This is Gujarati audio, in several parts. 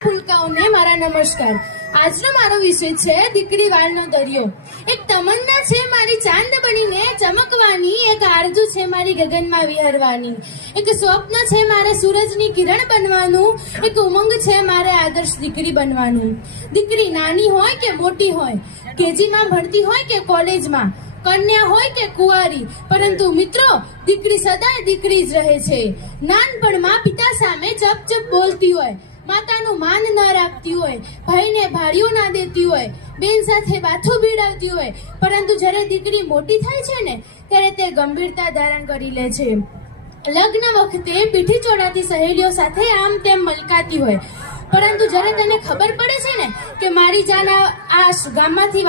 ફૂલકાઓને મારા નમસ્કાર। આજનો મારો વિષય છે દીકરી વાળનો દરિયો। એક તમન્ના છે મારી ચાંદ બનીને ચમકવાની, એક આરજુ છે મારી ગગનમાં વિહરવાની, એક સ્વપ્ન છે મારે સૂરજની કિરણ બનવાનું, એક ઉમંગ છે મારે આદર્શ દીકરી બનવાનું। દીકરી નાની હોય કે મોટી હોય, કેજીમાં ભણતી હોય કે કોલેજમાં, કન્યા હોય કે કુંવારી, પરંતુ મિત્રો દીકરી સદાય દીકરી જ રહે છે। નાનપણમાં પિતા સામે ચપ ચપ બોલતી હોય, માતાનું માન ન રાખતી હોય, ભાઈને ભાડિયું ના દેતી હોય, બેન સાથે બાથું ભીડાવતી હોય, પરંતુ જ્યારે દીકરી મોટી થાય છે ને ત્યારે તે ગંભીરતા ધારણ કરી લે છે। લગ્ન વખતે પીઠી ચોડાતી સહેલીઓ સાથે આમ તેમ મલકાતી હોય, પરંતુ જ્યારે તેને ખબર પડે છે ને કે મારી જાન આ ગામમાંથી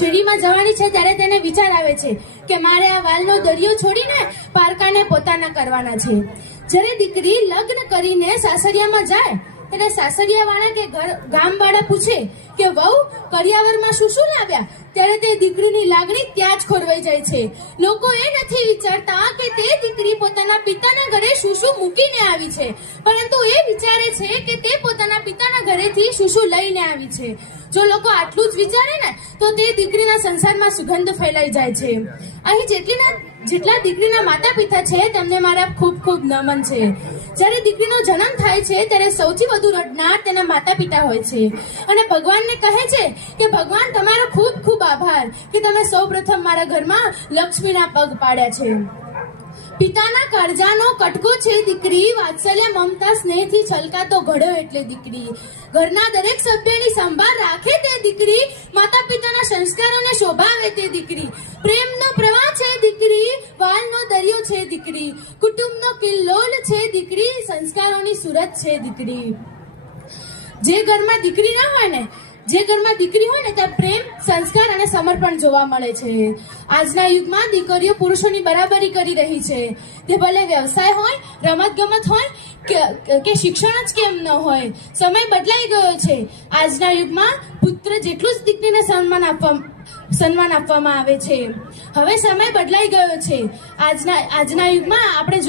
શેરીમાં જવાની છે, ત્યારે તેને વિચાર આવે છે કે મારે આ વાલનો દરિયો છોડીને પારકાને પોતાના કરવાના છે। જ્યારે દીકરી લગ્ન કરીને સાસરિયામાં જાય ત્યારે સાસરિયાવાળા કે ગામવાળા પૂછે કે વહુ કરિયાવરમાં શું શું લાવ્યા, ત્યારે તે દીકરીની લાગણી ત્યાં જ ખોરવાઈ જાય છે। લોકો એ નથી વિચારતા કે તે દીકરી પોતાના પિતાના ઘરે શું શું મૂકીને આવી છે, પરંતુ એ વિચારે છે કે તે પોતાના પિતાના ઘરેથી શું શું લઈને આવી છે। જો લોકો આટલું જ વિચારે ને તો તે દીકરીના સંસારમાં સુગંધ ફેલાઈ જાય છે। અહીં જેટલા દીકરીના માતા પિતા છે તેમને મારા ખૂબ ખૂબ નમન છે। જ્યારે દીકરીનો જન્મ થાય છે ત્યારે સૌથી વધુ રડનાર તેના માતા પિતા હોય છે, અને ભગવાનને કહે છે કે ભગવાન તમારો ખૂબ ખૂબ આભાર કે તમે સૌપ્રથમ મારા ઘરમાં લક્ષ્મીના પગ પાડ્યા છે। પિતાના કાળજાનો કટકો છે દીકરી, વાત્સલ્ય મમતા સ્નેહથી છલકાતો ઘડો એટલે દીકરી। ઘરના દરેક સભ્યની સંભાળ રાખે તે દીકરી, માતા પિતાના સંસ્કારોને શોભાવે તે દીકરી। પ્રેમનો પ્રવાહ છે દીકરી, વાલનો દરિયો છે દીકરી, કુટુંબનો કિલ્લોલ છે દીકરી, સંસ્કારોની સુરત છે દીકરી। જે ઘરમાં દીકરી ના હોય ને ત્યાં પ્રેમ, સંસ્કાર અને સમર્પણ જોવા મળે છે। આજના યુગમાં દીકરીઓ પુરુષોની બરાબરી કરી રહી છે, તે ભલે વ્યવસાય હોય, રમત ગમત હોય કે શિક્ષણ જ કેમ ન હોય। સમય બદલાઈ ગયો છે। આજના યુગમાં પુત્ર જેટલું જ દીકરીને સન્માન આપવામાં આવે છે। હવે સમય બદલાઈ ગયો છે। આજના યુગમાં આપણે